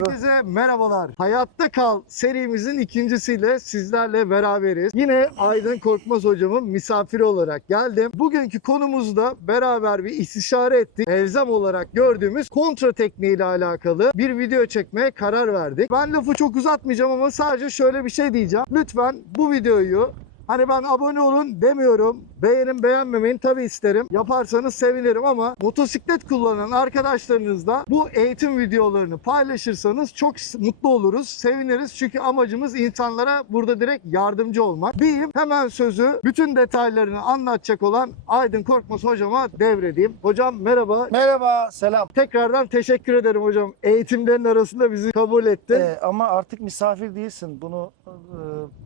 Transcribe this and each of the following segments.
Herkese merhabalar. Hayatta Kal serimizin ikincisiyle sizlerle beraberiz. Yine Aydın Korkmaz hocamın misafiri olarak geldim. Bugünkü konumuzda beraber bir istişare ettik. Elzem olarak gördüğümüz kontra tekniğiyle alakalı bir video çekmeye karar verdik. Ben lafı çok uzatmayacağım ama sadece şöyle bir şey diyeceğim. Lütfen bu videoyu Hani ben abone olun demiyorum. Beğenin beğenmemeyin tabii isterim. Yaparsanız sevinirim ama motosiklet kullanan arkadaşlarınızla bu eğitim videolarını paylaşırsanız çok mutlu oluruz. Seviniriz çünkü amacımız insanlara burada direkt yardımcı olmak. Diyeyim hemen sözü bütün detaylarını anlatacak olan Aydın Korkmaz hocama devredeyim. Hocam merhaba. Merhaba, selam. Tekrardan teşekkür ederim hocam. Eğitimlerin arasında bizi kabul ettin. Ee, ama artık misafir değilsin. Bunu e,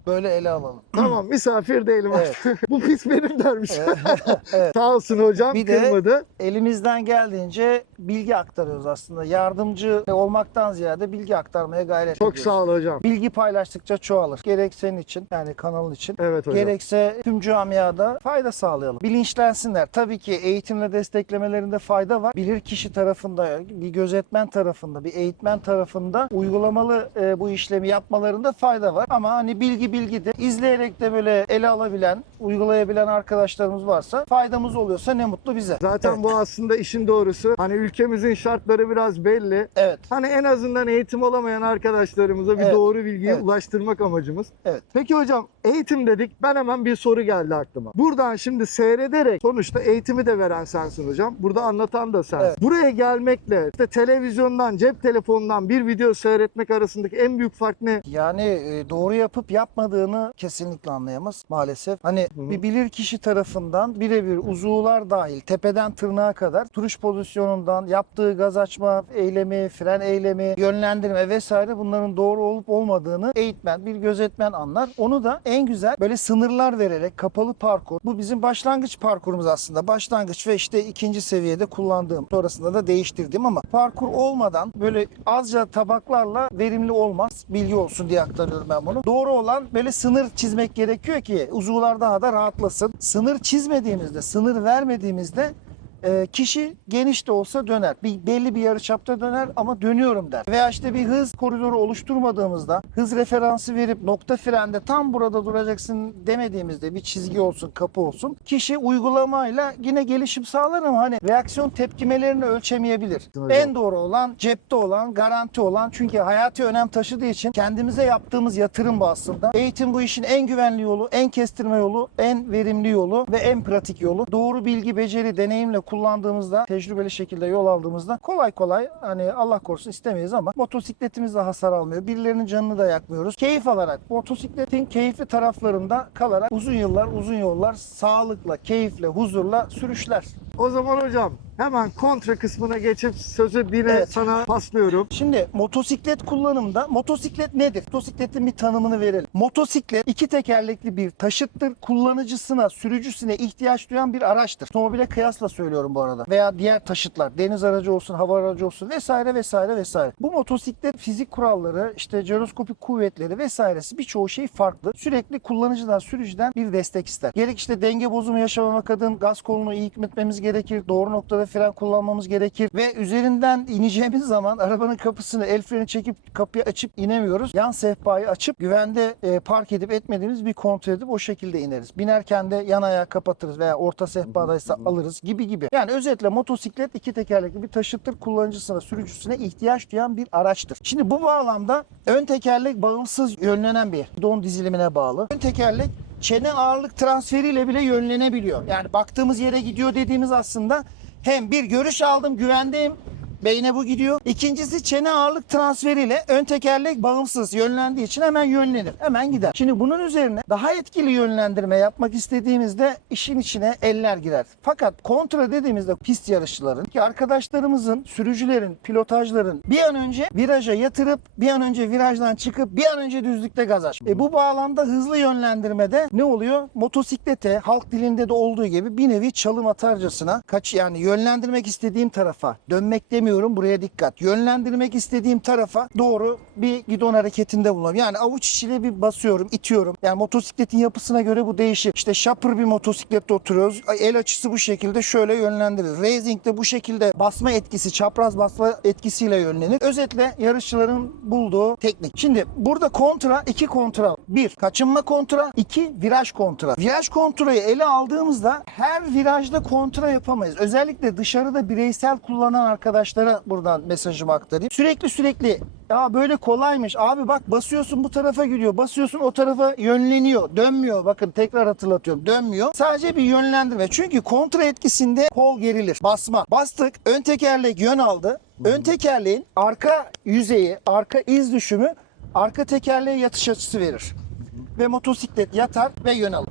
böyle ele alalım. Tamam misafir değilim Evet. artık. bu pis benim dermiş. evet. Sağ olsun hocam Bir de- kırmadı. Elimizden geldiğince bilgi aktarıyoruz aslında. Yardımcı olmaktan ziyade bilgi aktarmaya gayret Çok ediyoruz. sağ ol hocam. Bilgi paylaştıkça çoğalır. Gerek senin için yani kanalın için. Evet hocam. Gerekse tüm camiada fayda sağlayalım. Bilinçlensinler. Tabii ki eğitimle desteklemelerinde fayda var. Bilir kişi tarafında, bir gözetmen tarafında, bir eğitmen tarafında uygulamalı e, bu işlemi yapmalarında fayda var. Ama hani bilgi bilgidir. İzleyerek de böyle ele alabilen, uygulayabilen arkadaşlarımız varsa faydamız oluyorsa ne mutlu bize. Zaten Evet. bu aslında işin doğrusu. Hani ülkemizin şartları biraz belli. Evet. Hani en azından eğitim olamayan arkadaşlarımıza bir Evet. doğru bilgiyi Evet. ulaştırmak amacımız. Evet. Peki hocam eğitim dedik. Ben hemen bir soru geldi aklıma. Buradan şimdi seyrederek sonuçta eğitimi de veren sensin hocam. Burada anlatan da sensin. Evet. Buraya gelmekle işte televizyondan, cep telefonundan bir video seyretmek arasındaki en büyük fark ne? Yani e, doğru yapıp yapmadığını kesinlikle anlayamaz maalesef. Hani hı. bir bilir kişi tarafından birebir uzuvlar dahil tepeden tırnağa kadar duruş pozisyonundan yaptığı gaz açma eylemi, fren eylemi, yönlendirme vesaire bunların doğru olup olmadığını eğitmen, bir gözetmen anlar. Onu da en güzel böyle sınırlar vererek kapalı parkur. Bu bizim başlangıç parkurumuz aslında. Başlangıç ve işte ikinci seviyede kullandığım. Sonrasında da değiştirdim ama parkur olmadan böyle azca tabaklarla verimli olmaz. Bilgi olsun diye aktarıyorum ben bunu. Doğru olan böyle sınır çizmek gerekiyor ki uzuvlar daha da rahatlasın. Sınır çizmediğimizde, sınır vermediğimizde e, kişi geniş de olsa döner. Bir, belli bir yarıçapta döner ama dönüyorum der. Veya işte bir hız koridoru oluşturmadığımızda hız referansı verip nokta frende tam burada duracaksın demediğimizde bir çizgi olsun, kapı olsun. Kişi uygulamayla yine gelişim sağlar ama hani reaksiyon tepkimelerini ölçemeyebilir. Hocam. En doğru olan cepte olan, garanti olan çünkü hayati önem taşıdığı için kendimize yaptığımız yatırım bu aslında. Eğitim bu işin en güvenli yolu, en kestirme yolu, en verimli yolu ve en pratik yolu. Doğru bilgi, beceri, deneyimle kullandığımızda, tecrübeli şekilde yol aldığımızda kolay kolay hani Allah korusun istemeyiz ama motosikletimiz de hasar almıyor. Birilerinin canını da yakmıyoruz. Keyif alarak, motosikletin keyifli taraflarında kalarak uzun yıllar, uzun yollar sağlıkla, keyifle, huzurla sürüşler. O zaman hocam hemen kontra kısmına geçip sözü yine Evet. sana paslıyorum. Şimdi motosiklet kullanımda motosiklet nedir? Motosikletin bir tanımını verelim. Motosiklet iki tekerlekli bir taşıttır. Kullanıcısına, sürücüsüne ihtiyaç duyan bir araçtır. Otomobile kıyasla söylüyorum bu arada. Veya diğer taşıtlar, deniz aracı olsun, hava aracı olsun vesaire vesaire vesaire. Bu motosiklet fizik kuralları, işte jiroskopik kuvvetleri vesairesi birçoğu şey farklı. Sürekli kullanıcıdan, sürücüden bir destek ister. Gerek işte denge bozumu yaşamamak adına gaz kolunu iyi hükmetmemiz gerekir. Doğru noktada fren kullanmamız gerekir. Ve üzerinden ineceğimiz zaman arabanın kapısını el freni çekip kapıyı açıp inemiyoruz. Yan sehpayı açıp güvende e, park edip etmediğimiz bir kontrol edip o şekilde ineriz. Binerken de yan ayağı kapatırız veya orta sehpadaysa alırız gibi gibi. Yani özetle motosiklet iki tekerlekli bir taşıttır. Kullanıcısına, sürücüsüne ihtiyaç duyan bir araçtır. Şimdi bu bağlamda ön tekerlek bağımsız yönlenen bir don dizilimine bağlı. Ön tekerlek çene ağırlık transferiyle bile yönlenebiliyor. Yani baktığımız yere gidiyor dediğimiz aslında hem bir görüş aldım güvendeyim Beyne bu gidiyor. İkincisi çene ağırlık transferiyle ön tekerlek bağımsız yönlendiği için hemen yönlenir. Hemen gider. Şimdi bunun üzerine daha etkili yönlendirme yapmak istediğimizde işin içine eller girer. Fakat kontra dediğimizde pist yarışçıların ki arkadaşlarımızın, sürücülerin, pilotajların bir an önce viraja yatırıp bir an önce virajdan çıkıp bir an önce düzlükte gaz açmak. E bu bağlamda hızlı yönlendirmede ne oluyor? Motosiklete halk dilinde de olduğu gibi bir nevi çalım atarcasına kaç yani yönlendirmek istediğim tarafa dönmek demiyorum demiyorum buraya dikkat. Yönlendirmek istediğim tarafa doğru bir gidon hareketinde bulunuyorum. Yani avuç içiyle bir basıyorum, itiyorum. Yani motosikletin yapısına göre bu değişir. İşte shopper bir motosiklette oturuyoruz. El açısı bu şekilde şöyle yönlendirir. Racing'de bu şekilde basma etkisi, çapraz basma etkisiyle yönlenir. Özetle yarışçıların bulduğu teknik. Şimdi burada kontra, iki kontra. Bir, kaçınma kontra. iki viraj kontra. Viraj kontrayı ele aldığımızda her virajda kontra yapamayız. Özellikle dışarıda bireysel kullanan arkadaşlara buradan mesajımı aktarayım. Sürekli sürekli ya böyle kolaymış. Abi bak basıyorsun bu tarafa gidiyor. Basıyorsun o tarafa yönleniyor. Dönmüyor. Bakın tekrar hatırlatıyorum. Dönmüyor. Sadece bir yönlendirme. Çünkü kontra etkisinde kol gerilir. Basma. Bastık. Ön tekerlek yön aldı. Ön tekerleğin arka yüzeyi, arka iz düşümü arka tekerleğe yatış açısı verir. Ve motosiklet yatar ve yön alır.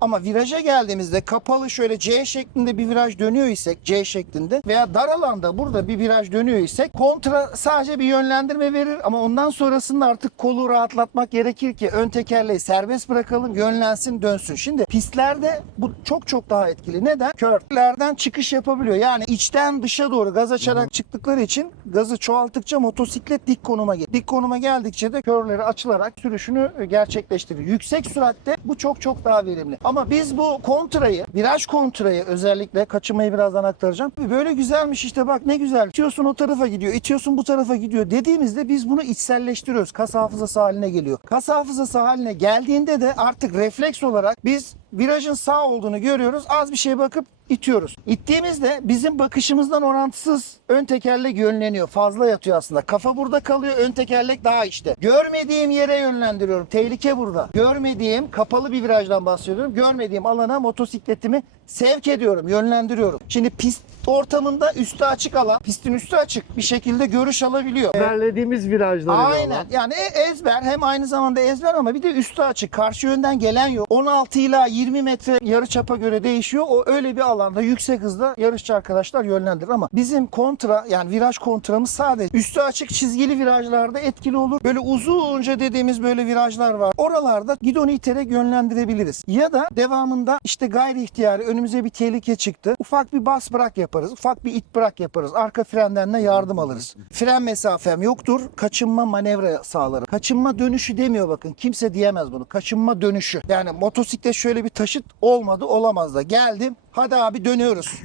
Ama viraja geldiğimizde kapalı şöyle C şeklinde bir viraj dönüyor isek C şeklinde veya dar alanda burada bir viraj dönüyor isek kontra sadece bir yönlendirme verir ama ondan sonrasında artık kolu rahatlatmak gerekir ki ön tekerleği serbest bırakalım yönlensin dönsün. Şimdi pistlerde bu çok çok daha etkili. Neden? Körlerden çıkış yapabiliyor. Yani içten dışa doğru gaz açarak çıktıkları için gazı çoğalttıkça motosiklet dik konuma geliyor. Dik konuma geldikçe de körleri açılarak sürüşünü gerçekleştiriyor. Yüksek süratte bu çok çok daha verimli. Ama biz bu kontrayı, viraj kontrayı özellikle kaçınmayı birazdan aktaracağım. Böyle güzelmiş işte bak ne güzel. İtiyorsun o tarafa gidiyor, itiyorsun bu tarafa gidiyor dediğimizde biz bunu içselleştiriyoruz. Kas hafızası haline geliyor. Kas hafızası haline geldiğinde de artık refleks olarak biz virajın sağ olduğunu görüyoruz. Az bir şeye bakıp itiyoruz. İttiğimizde bizim bakışımızdan orantısız ön tekerlek yönleniyor. Fazla yatıyor aslında. Kafa burada kalıyor, ön tekerlek daha işte. Görmediğim yere yönlendiriyorum. Tehlike burada. Görmediğim kapalı bir virajdan bahsediyorum. Görmediğim alana motosikletimi sevk ediyorum, yönlendiriyorum. Şimdi pist ortamında üstü açık alan, pistin üstü açık bir şekilde görüş alabiliyor. Ezberlediğimiz virajları Aynen. Yani e- ezber hem aynı zamanda ezber ama bir de üstü açık. Karşı yönden gelen yok. 16 ila 20 metre yarı çapa göre değişiyor. O öyle bir alanda yüksek hızda yarışçı arkadaşlar yönlendirir ama bizim kontra yani viraj kontramız sadece üstü açık çizgili virajlarda etkili olur. Böyle uzunca dediğimiz böyle virajlar var. Oralarda gidonu iterek yönlendirebiliriz. Ya da devamında işte gayri ihtiyari önümüze bir tehlike çıktı. Ufak bir bas bırak yaparız. Ufak bir it bırak yaparız. Arka frenden de yardım alırız. Fren mesafem yoktur. Kaçınma manevra sağlarım. Kaçınma dönüşü demiyor bakın. Kimse diyemez bunu. Kaçınma dönüşü. Yani motosiklet şöyle bir taşıt olmadı olamaz da. Geldim. Hadi abi dönüyoruz.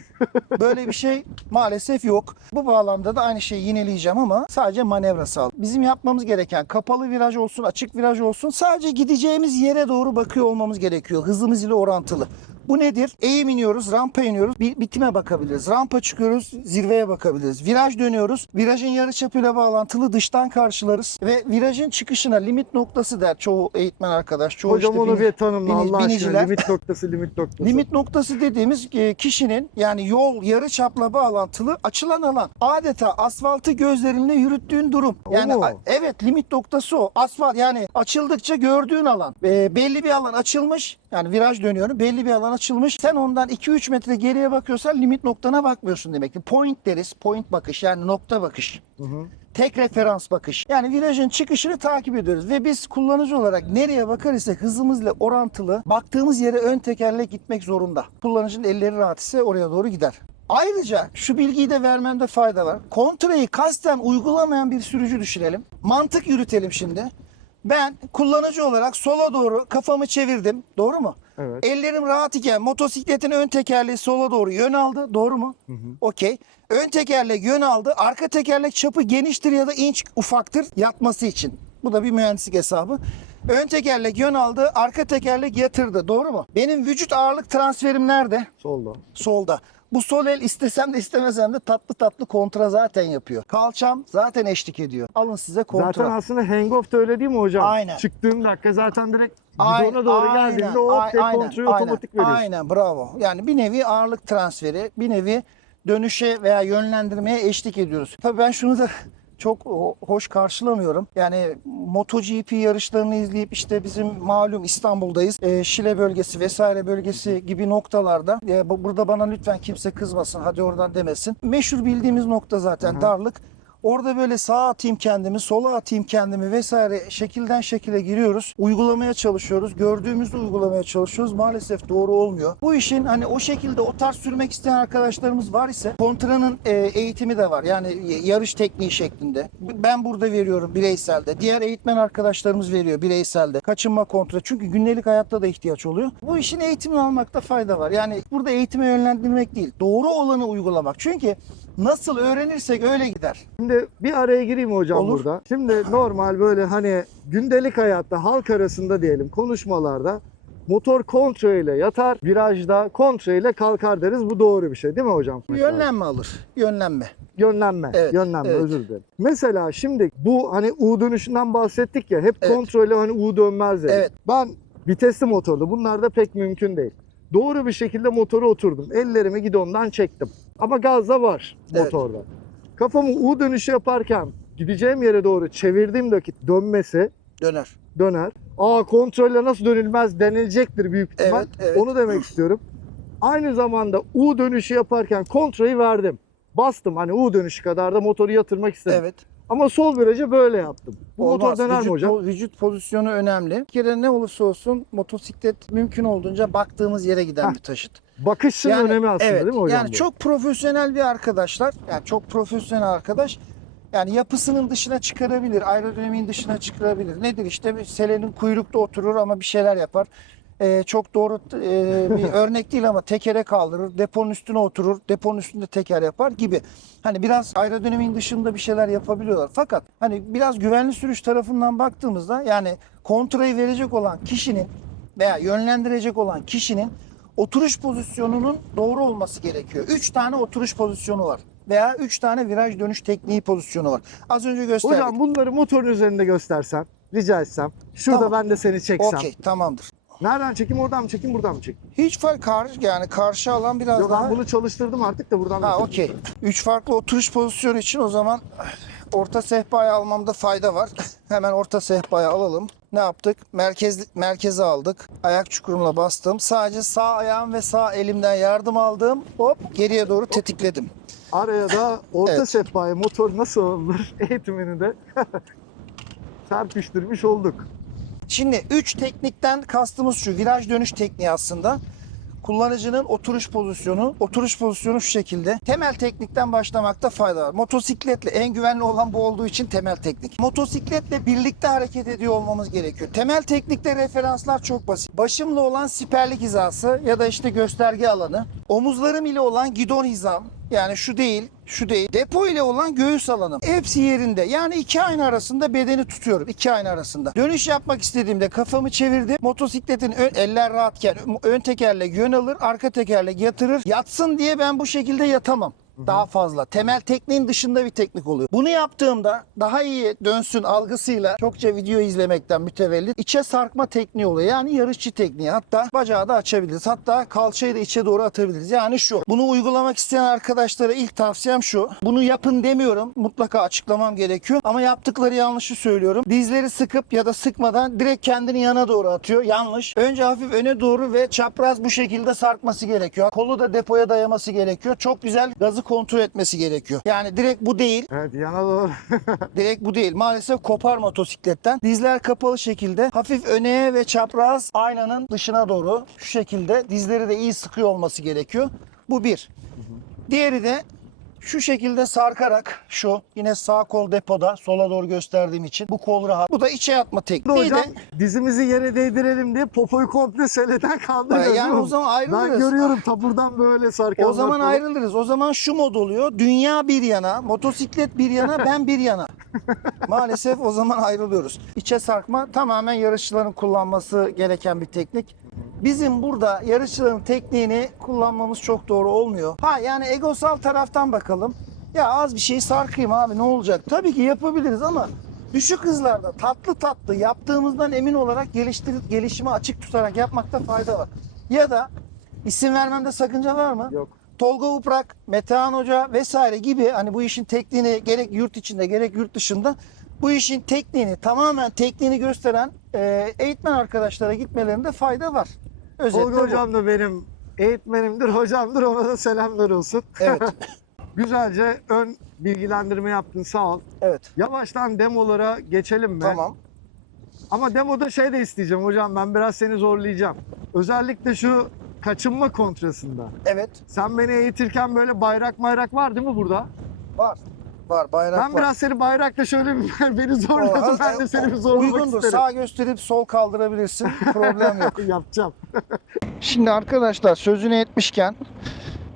Böyle bir şey maalesef yok. Bu bağlamda da aynı şeyi yineleyeceğim ama sadece manevra sağ. Bizim yapmamız gereken kapalı viraj olsun, açık viraj olsun. Sadece gideceğimiz yere doğru bakıyor olmamız gerekiyor. Hızımız ile orantılı. Bu nedir? Eğim iniyoruz, rampa iniyoruz, bitime bakabiliriz. Rampa çıkıyoruz, zirveye bakabiliriz. Viraj dönüyoruz, virajın yarıçapıyla bağlantılı dıştan karşılarız ve virajın çıkışına limit noktası der çoğu eğitmen arkadaş. Çoğu Hocam işte onu bir tanımla Allah aşkına. biniciler. Limit noktası, limit noktası. Limit noktası dediğimiz e, kişinin yani yol yarı çapla bağlantılı açılan alan. Adeta asfaltı gözlerinle yürüttüğün durum. Yani a- evet limit noktası o. Asfalt yani açıldıkça gördüğün alan. E, belli bir alan açılmış. Yani viraj dönüyorum. Belli bir alan açılmış. Sen ondan 2-3 metre geriye bakıyorsan limit noktana bakmıyorsun demektir. Point deriz. Point bakış yani nokta bakış. Hı hı. Tek referans bakış. Yani virajın çıkışını takip ediyoruz ve biz kullanıcı olarak nereye bakar isek hızımızla orantılı baktığımız yere ön tekerlek gitmek zorunda. Kullanıcının elleri rahat ise oraya doğru gider. Ayrıca şu bilgiyi de vermemde fayda var. Kontrayı kasten uygulamayan bir sürücü düşünelim. Mantık yürütelim şimdi. Ben kullanıcı olarak sola doğru kafamı çevirdim. Doğru mu? Evet. Ellerim rahat iken motosikletin ön tekerleği sola doğru yön aldı. Doğru mu? Okey. Ön tekerlek yön aldı. Arka tekerlek çapı geniştir ya da inç ufaktır yatması için. Bu da bir mühendislik hesabı. Ön tekerlek yön aldı. Arka tekerlek yatırdı. Doğru mu? Benim vücut ağırlık transferim nerede? Solda. Solda. Bu sol el istesem de istemesem de tatlı tatlı kontra zaten yapıyor. Kalçam zaten eşlik ediyor. Alın size kontra. Zaten aslında hangoff da öyle değil mi hocam? Aynen. Çıktığın dakika zaten direkt gidona doğru aynen, geldiğinde o tek kontrolü aynen, otomatik veriyorsun. Aynen bravo. Yani bir nevi ağırlık transferi, bir nevi dönüşe veya yönlendirmeye eşlik ediyoruz. Tabii ben şunu da çok ho- hoş karşılamıyorum. Yani MotoGP yarışlarını izleyip işte bizim malum İstanbul'dayız. Ee, Şile bölgesi vesaire bölgesi gibi noktalarda e, bu- burada bana lütfen kimse kızmasın hadi oradan demesin. Meşhur bildiğimiz nokta zaten darlık. Orada böyle sağa atayım kendimi, sola atayım kendimi vesaire şekilden şekile giriyoruz. Uygulamaya çalışıyoruz. Gördüğümüzü uygulamaya çalışıyoruz. Maalesef doğru olmuyor. Bu işin hani o şekilde o tarz sürmek isteyen arkadaşlarımız var ise kontranın e, eğitimi de var. Yani yarış tekniği şeklinde. Ben burada veriyorum bireyselde. Diğer eğitmen arkadaşlarımız veriyor bireyselde. Kaçınma kontra. Çünkü gündelik hayatta da ihtiyaç oluyor. Bu işin eğitimini almakta fayda var. Yani burada eğitime yönlendirmek değil. Doğru olanı uygulamak. Çünkü nasıl öğrenirsek öyle gider. Şimdi bir araya gireyim hocam Olur. burada. Şimdi normal böyle hani gündelik hayatta halk arasında diyelim konuşmalarda motor kontra ile yatar, virajda kontra ile kalkar deriz. Bu doğru bir şey değil mi hocam? Yönlenme alır. Yönlenme. Yönlenme. Evet, Yönlenme evet. özür dilerim. Mesela şimdi bu hani U dönüşünden bahsettik ya hep Evet. kontrolle hani U dönmez dedik. Evet. Ben vitesli motorlu bunlar da pek mümkün değil. Doğru bir şekilde motora oturdum. Ellerimi gidondan çektim. Ama gazda var Evet. motorda. Kafamı U dönüşü yaparken gideceğim yere doğru çevirdiğim vakit dönmesi Döner. döner. Aa kontrolle nasıl dönülmez denilecektir büyük ihtimal. Evet, evet. Onu demek istiyorum. Aynı zamanda U dönüşü yaparken kontrayı verdim. Bastım hani U dönüşü kadar da motoru yatırmak istedim. Evet. Ama sol virajı böyle yaptım. Bu Olmaz. motor döner mi vücut, hocam? po- vücut pozisyonu önemli. Bir kere ne olursa olsun motosiklet mümkün olduğunca baktığımız yere giden Heh. bir taşıt. Bakışın önemi aslında evet, değil mi hocam? Yani bu? çok profesyonel bir arkadaşlar, yani çok profesyonel arkadaş yani yapısının dışına çıkarabilir, aerodinamiğin dışına çıkarabilir. Nedir işte bir selenin kuyrukta oturur ama bir şeyler yapar. Ee, çok doğru e, bir örnek değil ama tekere kaldırır, deponun üstüne oturur, deponun üstünde teker yapar gibi. Hani biraz aerodinamiğin dışında bir şeyler yapabiliyorlar. Fakat hani biraz güvenli sürüş tarafından baktığımızda yani kontrayı verecek olan kişinin veya yönlendirecek olan kişinin oturuş pozisyonunun doğru olması gerekiyor. 3 tane oturuş pozisyonu var. Veya 3 tane viraj dönüş tekniği pozisyonu var. Az önce gösterdik. Hocam bunları motorun üzerinde göstersen, rica etsem. Şurada Tamam. ben de seni çeksem. Okey tamamdır. Nereden çekeyim oradan mı çekeyim buradan mı çekeyim? Hiç fark kar yani karşı alan biraz Yok daha. ben bunu çalıştırdım artık da buradan Ha okey. 3 farklı oturuş pozisyonu için o zaman orta sehpayı almamda fayda var. Hemen orta sehpayı alalım. Ne yaptık? Merkez merkeze aldık. Ayak çukurumla bastım. Sadece sağ ayağım ve sağ elimden yardım aldım. Hop geriye doğru tetikledim. Araya da orta Evet. sehpaya motor nasıl alınır eğitimini de serpiştirmiş olduk. Şimdi 3 teknikten kastımız şu. Viraj dönüş tekniği aslında. Kullanıcının oturuş pozisyonu. Oturuş pozisyonu şu şekilde. Temel teknikten başlamakta fayda var. Motosikletle en güvenli olan bu olduğu için temel teknik. Motosikletle birlikte hareket ediyor olmamız gerekiyor. Temel teknikte referanslar çok basit. Başımla olan siperlik hizası ya da işte gösterge alanı. Omuzlarım ile olan gidon hizam. Yani şu değil, şu değil. Depo ile olan göğüs alanım. Hepsi yerinde. Yani iki ayna arasında bedeni tutuyorum. iki ayna arasında. Dönüş yapmak istediğimde kafamı çevirdim. Motosikletin ön- eller rahatken ön tekerle yön alır, arka tekerle yatırır. Yatsın diye ben bu şekilde yatamam. Daha fazla. Temel tekniğin dışında bir teknik oluyor. Bunu yaptığımda daha iyi dönsün algısıyla çokça video izlemekten mütevellit içe sarkma tekniği oluyor. Yani yarışçı tekniği. Hatta bacağı da açabiliriz. Hatta kalçayı da içe doğru atabiliriz. Yani şu. Bunu uygulamak isteyen arkadaşlara ilk tavsiyem şu. Bunu yapın demiyorum. Mutlaka açıklamam gerekiyor. Ama yaptıkları yanlışı söylüyorum. Dizleri sıkıp ya da sıkmadan direkt kendini yana doğru atıyor. Yanlış. Önce hafif öne doğru ve çapraz bu şekilde sarkması gerekiyor. Kolu da depoya dayaması gerekiyor. Çok güzel gazı kontrol etmesi gerekiyor. Yani direkt bu değil. Evet yana doğru. Direkt bu değil. Maalesef kopar motosikletten. Dizler kapalı şekilde hafif öne ve çapraz aynanın dışına doğru şu şekilde dizleri de iyi sıkıyor olması gerekiyor. Bu bir. Diğeri de şu şekilde sarkarak şu yine sağ kol depoda sola doğru gösterdiğim için bu kol rahat. Bu da içe atma tekniği Hocam de dizimizi yere değdirelim diye popoyu komple seleden kaldırıyoruz. yani o zaman ayrılırız. Ben görüyorum taburdan böyle sarkanlar O zaman falan. ayrılırız. O zaman şu mod oluyor. Dünya bir yana, motosiklet bir yana, ben bir yana. Maalesef o zaman ayrılıyoruz. İçe sarkma tamamen yarışçıların kullanması gereken bir teknik. Bizim burada yarışçıların tekniğini kullanmamız çok doğru olmuyor. Ha yani egosal taraftan bakalım. Ya az bir şey sarkayım abi ne olacak? Tabii ki yapabiliriz ama düşük hızlarda tatlı tatlı yaptığımızdan emin olarak geliştirip gelişime açık tutarak yapmakta fayda var. Ya da isim vermemde sakınca var mı? Yok. Tolga Uprak, Metehan Hoca vesaire gibi hani bu işin tekniğini gerek yurt içinde gerek yurt dışında bu işin tekniğini tamamen tekniğini gösteren e, eğitmen arkadaşlara gitmelerinde fayda var. Özetle bu. hocam da benim eğitmenimdir, hocamdır. Ona da selamlar olsun. Evet. Güzelce ön bilgilendirme yaptın sağ ol. Evet. Yavaştan demolara geçelim mi? Tamam. Ama demoda şey de isteyeceğim hocam ben biraz seni zorlayacağım. Özellikle şu kaçınma kontrasında. Evet. Sen beni eğitirken böyle bayrak bayrak var değil mi burada? Var. Var bayrak ben var. biraz seni bayrakla şöyle bir beni zorladın. Aa, ben de e, seni bir zorlamak Uygundur. isterim. Sağ gösterip sol kaldırabilirsin. Problem yok. Yapacağım. Şimdi arkadaşlar sözünü etmişken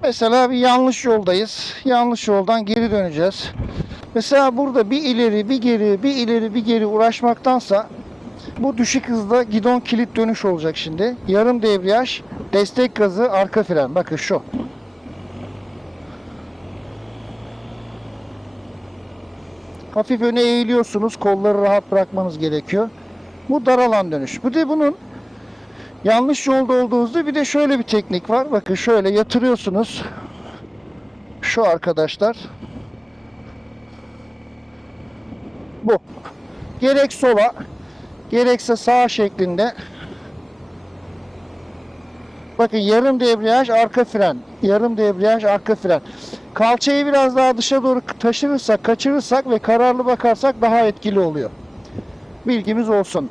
mesela bir yanlış yoldayız. Yanlış yoldan geri döneceğiz. Mesela burada bir ileri bir geri bir ileri bir geri uğraşmaktansa bu düşük hızda gidon kilit dönüş olacak şimdi. Yarım debriyaj, destek gazı, arka fren. Bakın şu. Hafif öne eğiliyorsunuz. Kolları rahat bırakmanız gerekiyor. Bu dar alan dönüş. Bu de bunun Yanlış yolda olduğunuzda bir de şöyle bir teknik var. Bakın şöyle yatırıyorsunuz. Şu arkadaşlar. Bu. Gerek sola gerekse sağa şeklinde. Bakın yarım debriyaj arka fren. Yarım debriyaj arka fren. Kalçayı biraz daha dışa doğru taşırırsak, kaçırırsak ve kararlı bakarsak daha etkili oluyor. Bilgimiz olsun.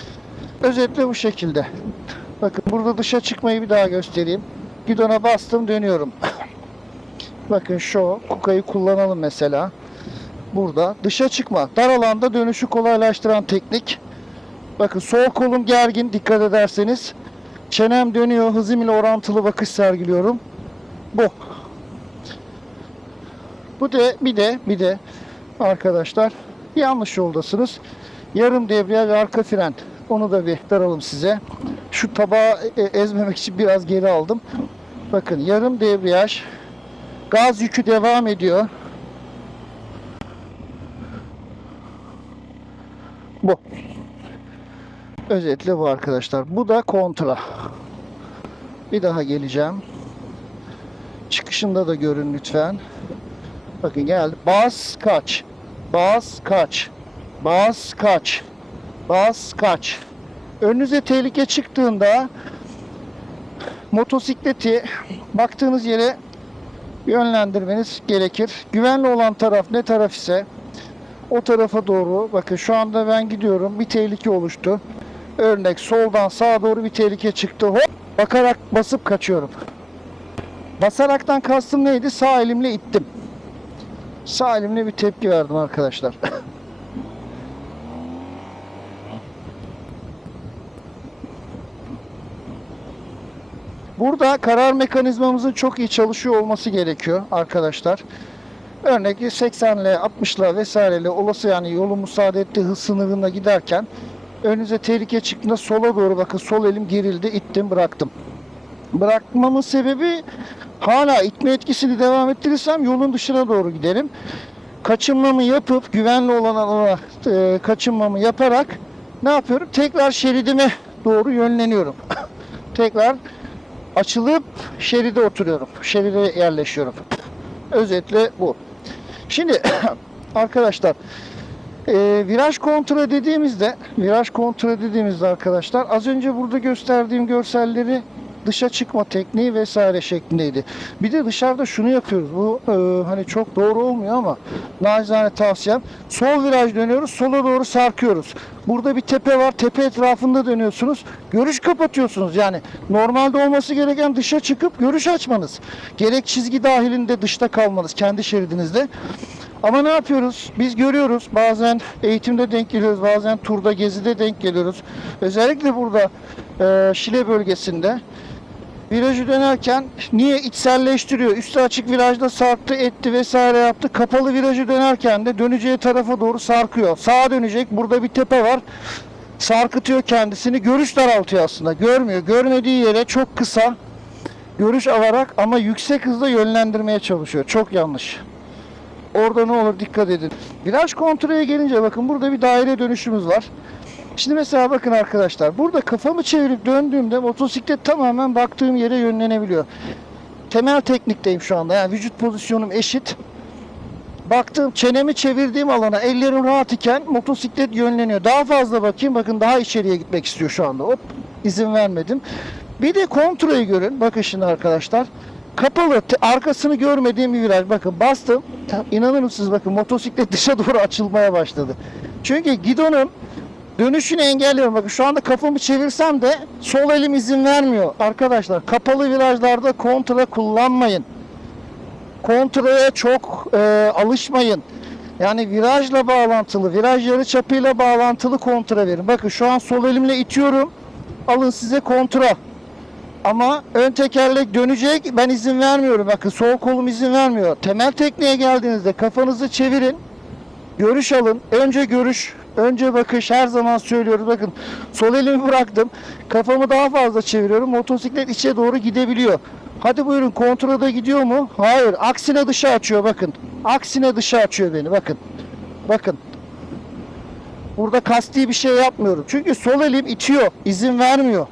Özetle bu şekilde. Bakın burada dışa çıkmayı bir daha göstereyim. Gidona bastım dönüyorum. Bakın şu kukayı kullanalım mesela. Burada dışa çıkma. Dar alanda dönüşü kolaylaştıran teknik. Bakın sol kolum gergin dikkat ederseniz. Çenem dönüyor. Hızım ile orantılı bakış sergiliyorum. Bu. Bu de bir de bir de arkadaşlar yanlış yoldasınız. Yarım debriyaj arka fren. Onu da bir aktaralım size. Şu tabağı e, ezmemek için biraz geri aldım. Bakın yarım debriyaj. Gaz yükü devam ediyor. Bu. Özetle bu arkadaşlar. Bu da kontra. Bir daha geleceğim. Çıkışında da görün lütfen. Bakın geldi. Bas kaç. Bas kaç. Bas kaç. Bas kaç. Önünüze tehlike çıktığında motosikleti baktığınız yere yönlendirmeniz gerekir. Güvenli olan taraf ne taraf ise o tarafa doğru bakın şu anda ben gidiyorum bir tehlike oluştu. Örnek soldan sağa doğru bir tehlike çıktı. Hop bakarak basıp kaçıyorum. Basaraktan kastım neydi? Sağ elimle ittim. Sağ elimle bir tepki verdim arkadaşlar. Burada karar mekanizmamızın çok iyi çalışıyor olması gerekiyor arkadaşlar. Örnek 80 ile 60 ile vesaireyle olası yani yolun müsaade ettiği hız sınırında giderken önünüze tehlike çıktığında sola doğru bakın sol elim gerildi ittim bıraktım. Bırakmamın sebebi hala itme etkisini devam ettirirsem yolun dışına doğru giderim. Kaçınmamı yapıp güvenli olan alana e, kaçınmamı yaparak ne yapıyorum? Tekrar şeridime doğru yönleniyorum. Tekrar açılıp şeride oturuyorum. Şeride yerleşiyorum. Özetle bu. Şimdi arkadaşlar e, viraj kontra dediğimizde viraj kontra dediğimizde arkadaşlar az önce burada gösterdiğim görselleri dışa çıkma tekniği vesaire şeklindeydi. Bir de dışarıda şunu yapıyoruz. Bu e, hani çok doğru olmuyor ama nacizane tavsiyem. Sol viraj dönüyoruz. Sola doğru sarkıyoruz. Burada bir tepe var. Tepe etrafında dönüyorsunuz. Görüş kapatıyorsunuz. Yani normalde olması gereken dışa çıkıp görüş açmanız. Gerek çizgi dahilinde dışta kalmanız kendi şeridinizde. Ama ne yapıyoruz? Biz görüyoruz. Bazen eğitimde denk geliyoruz. Bazen turda, gezide denk geliyoruz. Özellikle burada e, Şile bölgesinde virajı dönerken niye içselleştiriyor? Üstü açık virajda sarktı, etti vesaire yaptı. Kapalı virajı dönerken de döneceği tarafa doğru sarkıyor. Sağa dönecek. Burada bir tepe var. Sarkıtıyor kendisini. Görüş daraltıyor aslında. Görmüyor. Görmediği yere çok kısa görüş alarak ama yüksek hızda yönlendirmeye çalışıyor. Çok yanlış. Orada ne olur dikkat edin. Viraj kontrole gelince bakın burada bir daire dönüşümüz var. Şimdi mesela bakın arkadaşlar burada kafamı çevirip döndüğümde motosiklet tamamen baktığım yere yönlenebiliyor. Temel teknikteyim şu anda. Yani vücut pozisyonum eşit. Baktığım çenemi çevirdiğim alana ellerim rahat iken motosiklet yönleniyor. Daha fazla bakayım. Bakın daha içeriye gitmek istiyor şu anda. Hop izin vermedim. Bir de kontrolü görün. Bakın şimdi arkadaşlar. kapalı arkasını görmediğim bir viraj. Bakın bastım. İnanır mısınız bakın motosiklet dışa doğru açılmaya başladı. Çünkü gidonun dönüşünü engelliyorum. Bakın şu anda kafamı çevirsem de sol elim izin vermiyor. Arkadaşlar kapalı virajlarda kontra kullanmayın. Kontraya çok e, alışmayın. Yani virajla bağlantılı, viraj yarıçapıyla bağlantılı kontra verin. Bakın şu an sol elimle itiyorum. Alın size kontra. Ama ön tekerlek dönecek. Ben izin vermiyorum. Bakın sol kolum izin vermiyor. Temel tekniğe geldiğinizde kafanızı çevirin. Görüş alın. Önce görüş, önce bakış her zaman söylüyoruz. Bakın sol elimi bıraktım. Kafamı daha fazla çeviriyorum. Motosiklet içe doğru gidebiliyor. Hadi buyurun kontrada gidiyor mu? Hayır. Aksine dışa açıyor bakın. Aksine dışa açıyor beni bakın. Bakın. Burada kasti bir şey yapmıyorum. Çünkü sol elim itiyor. izin vermiyor.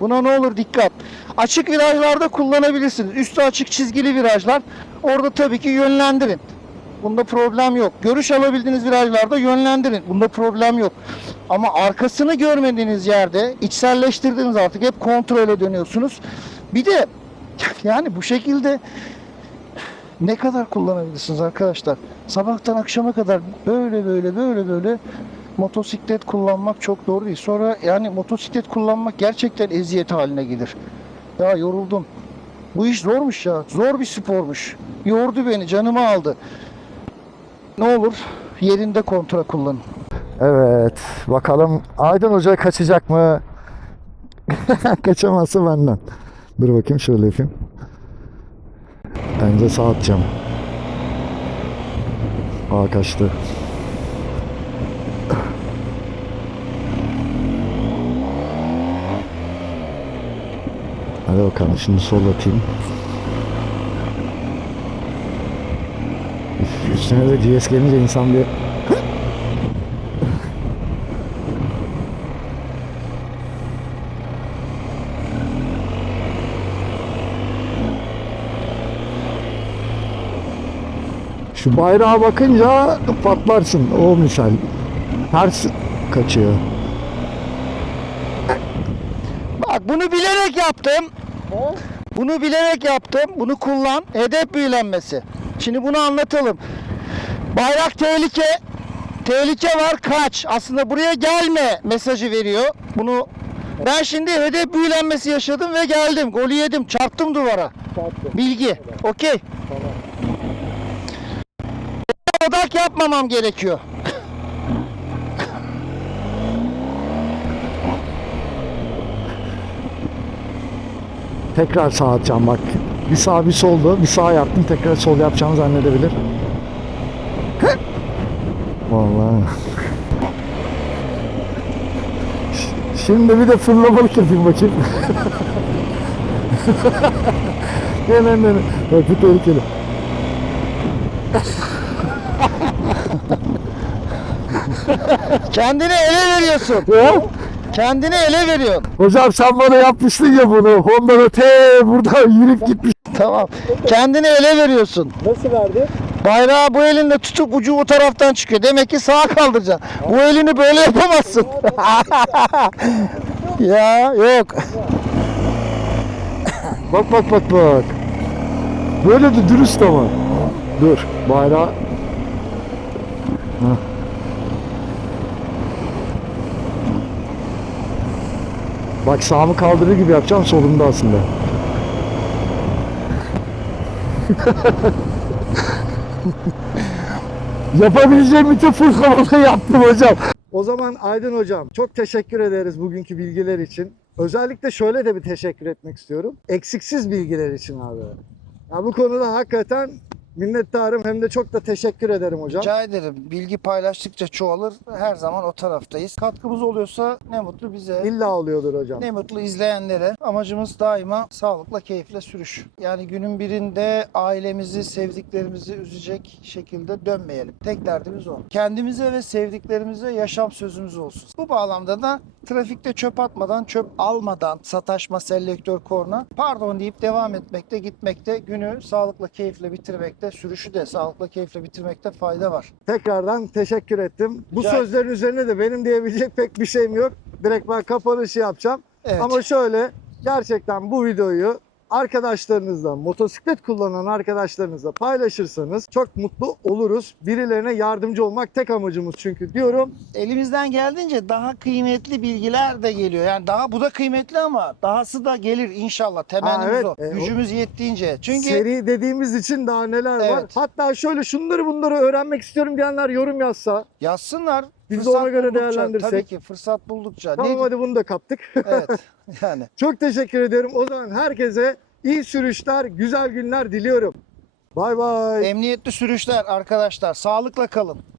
Buna ne olur dikkat. Açık virajlarda kullanabilirsiniz. Üstü açık çizgili virajlar. Orada tabii ki yönlendirin. Bunda problem yok. Görüş alabildiğiniz virajlarda yönlendirin. Bunda problem yok. Ama arkasını görmediğiniz yerde içselleştirdiniz artık. Hep kontrole dönüyorsunuz. Bir de yani bu şekilde ne kadar kullanabilirsiniz arkadaşlar? Sabahtan akşama kadar böyle böyle böyle böyle motosiklet kullanmak çok doğru değil. Sonra yani motosiklet kullanmak gerçekten eziyet haline gelir. Ya yoruldum. Bu iş zormuş ya. Zor bir spormuş. Yordu beni, canımı aldı. Ne olur yerinde kontra kullanın. Evet. Bakalım Aydın Hoca kaçacak mı? Kaçamazsa benden. Dur bakayım şöyle yapayım. Bence sağ atacağım. Aa kaçtı. Hadi bakalım şimdi sol atayım. Üstüne de GS gelince insan bir Şu bayrağa bakınca patlarsın o misal. Ters kaçıyor. Bak bunu bilerek yaptım. Bunu bilerek yaptım. Bunu kullan. Hedef büyülenmesi. Şimdi bunu anlatalım. Bayrak tehlike. Tehlike var kaç. Aslında buraya gelme mesajı veriyor. Bunu ben şimdi hedef büyülenmesi yaşadım ve geldim. Golü yedim. Çarptım duvara. Bilgi. Okey. Odak yapmamam gerekiyor. Tekrar sağ atacağım bak. Bir sağ bir soldu. Bir sağ yaptım tekrar sol yapacağımı zannedebilir. Vallahi. Şimdi bir de fırlamalık yapayım bakayım. Gel lan lan. Bak bu tehlikeli. Kendini ele veriyorsun. Ya? Kendini ele veriyorsun. Hocam sen bana yapmıştın ya bunu. Honda'da te buradan yürüyüp gitmiş. Tamam. Kendini ele veriyorsun. Nasıl verdi? Bayrağı bu elinle tutup ucu bu taraftan çıkıyor. Demek ki sağa kaldıracaksın. Bu elini böyle yapamazsın. ya yok. Bak bak bak bak. Böyle de dürüst ama. Dur bayrağı. Bak sağımı kaldırır gibi yapacağım solumda aslında. Yapabileceğim bütün fırlamaları yaptım hocam. O zaman Aydın hocam çok teşekkür ederiz bugünkü bilgiler için. Özellikle şöyle de bir teşekkür etmek istiyorum. Eksiksiz bilgiler için abi. Ya bu konuda hakikaten minnettarım hem de çok da teşekkür ederim hocam. Rica ederim. Bilgi paylaştıkça çoğalır. Her zaman o taraftayız. Katkımız oluyorsa ne mutlu bize. İlla oluyordur hocam. Ne mutlu izleyenlere. Amacımız daima sağlıkla, keyifle sürüş. Yani günün birinde ailemizi, sevdiklerimizi üzecek şekilde dönmeyelim. Tek derdimiz o. Kendimize ve sevdiklerimize yaşam sözümüz olsun. Bu bağlamda da trafikte çöp atmadan, çöp almadan sataşma, selektör, korna pardon deyip devam etmekte, gitmekte, günü sağlıkla, keyifle bitirmekte, sürüşü de sağlıkla, keyifle bitirmekte fayda var. Tekrardan teşekkür ettim. Bu Rica- sözlerin üzerine de benim diyebilecek pek bir şeyim yok. Direkt ben kapanışı yapacağım. Evet. Ama şöyle gerçekten bu videoyu arkadaşlarınızla, motosiklet kullanan arkadaşlarınızla paylaşırsanız çok mutlu oluruz. Birilerine yardımcı olmak tek amacımız çünkü diyorum. Elimizden geldiğince daha kıymetli bilgiler de geliyor. Yani daha bu da kıymetli ama dahası da gelir inşallah. Temennimiz evet. o. E, o- Gücümüz yettiğince. Çünkü Seri dediğimiz için daha neler var. Evet. Hatta şöyle şunları bunları öğrenmek istiyorum diyenler yorum yazsa. yazsınlar. Biz de ona göre buldukça, değerlendirsek. Tabii ki fırsat buldukça. Tamam Ne- hadi bunu da kaptık. Evet. Yani. Çok teşekkür ederim. O zaman herkese iyi sürüşler, güzel günler diliyorum. Bay bay. Emniyetli sürüşler arkadaşlar. Sağlıkla kalın.